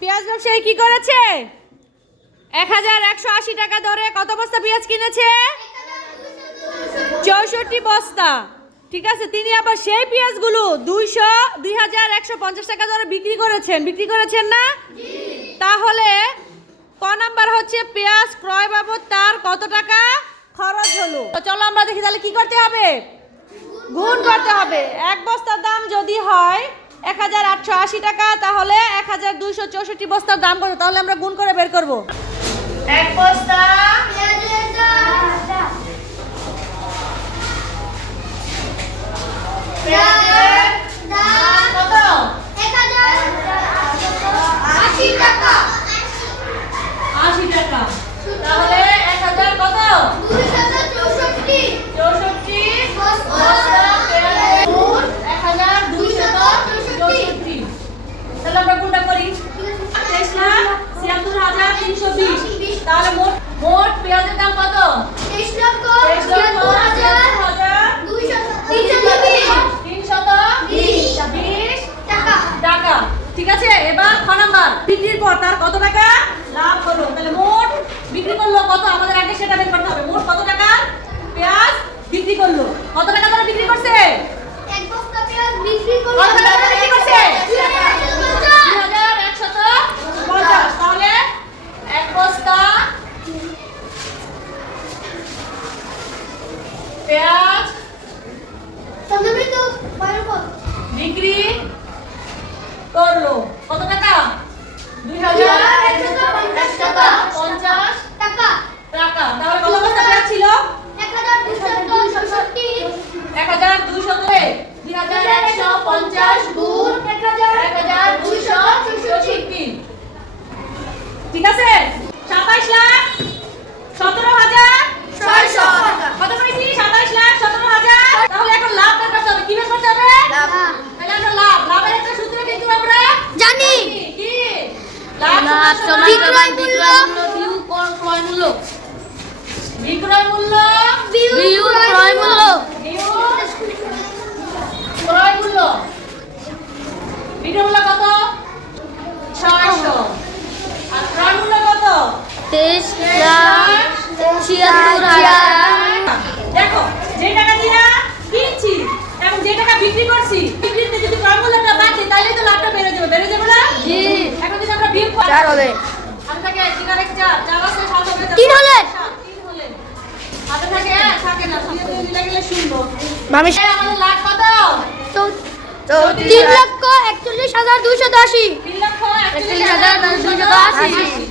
পেঁয়াজ ব্যবসায়ী কি করেছে? 1180 টাকা দরে কত বস্তা পেঁয়াজ কিনেছে? 64 বস্তা। ঠিক আছে, তিনি আবার সেই পেঁয়াজগুলো 2150 টাকা দরে বিক্রি করেছেন না? তাহলে ক নাম্বার হচ্ছে পেঁয়াজ ক্রয় বাবদ তার কত টাকা খরচ হলো? তো চলো আমরা দেখি তাহলে কি করতে হবে, গুণ করতে হবে। এক বস্তার দাম যদি হয় 1880 টাকা, তাহলে 1264 বস্তার দাম কত? তাহলে আমরা গুণ করে বের করব। এক বস্তা পেঁয়াজের দাম কত? 1080 টাকা। 80 টাকা। তাহলে 1000 কত? 264 বস্তা পেঁয়াজের গুণ 1264। তাহলে আমরা গুণটা করি। 23,76,320। তাহলে মোট পেঁয়াজের দাম কত? 23,76,320 টাকা। ঠিক আছে, এবার খ নাম্বার বিক্রির পর তার কত টাকা লাভ হলো? তাহলে মোট বিক্রি করলো কত, আমাদের আগে সেটা বের করতে হবে। মোট কত টাকা পেঁয়াজ বিক্রি করলো? কত টাকা ধরে বিক্রি করছে? এক বস্তা পেঁয়াজ বিক্রি করলো কত টাকা ধরে বিক্রি করছে? 2150। তাহলে এক বস্তা পেঁয়াজ বিক্রি করলো কত টাকা? 2150 টাকা। তাহলে কত বস্তা পেঁয়াজ ছিল? 1250 গুণ 1264। ঠিক আছে, 27,17,600। কত পাইছি? 27,17,600। তাহলে এখন লাভ বের করতে হবে। কি বের করতে হবে? তাহলে আমরা লাভের একটা সূত্র কিন্তু আমরা জানি। কি? লাভ সমান বিক্রয় মূল্য বিক্রয় মূল্য বিয়োগ ক্রয় মূল্য। ক্রয় মূল্য বিক্রয় মূল্য কত? 600। আর ক্রয় মূল্য কত? 23,76,000। দেখো, যে টাকা দিয়া কিনছি এবং যে টাকা বিক্রি করছি, বিক্রিতে যদি ক্রয় মূল্যটা বাড়ে তাহলে তো লাভটা বেড়ে যাবে না? জি। এখন যদি আমরা বিয়োগ করি 4 হবে। আমি থেকে এখানে 4 আছে 7 হবে। 3 হলে 3 হলে হাতে থাকে থাকে না, 3 মিলে গেলে শূন্য। মামি আমাদের লাভ কত? 3,41,280। 3,41,280।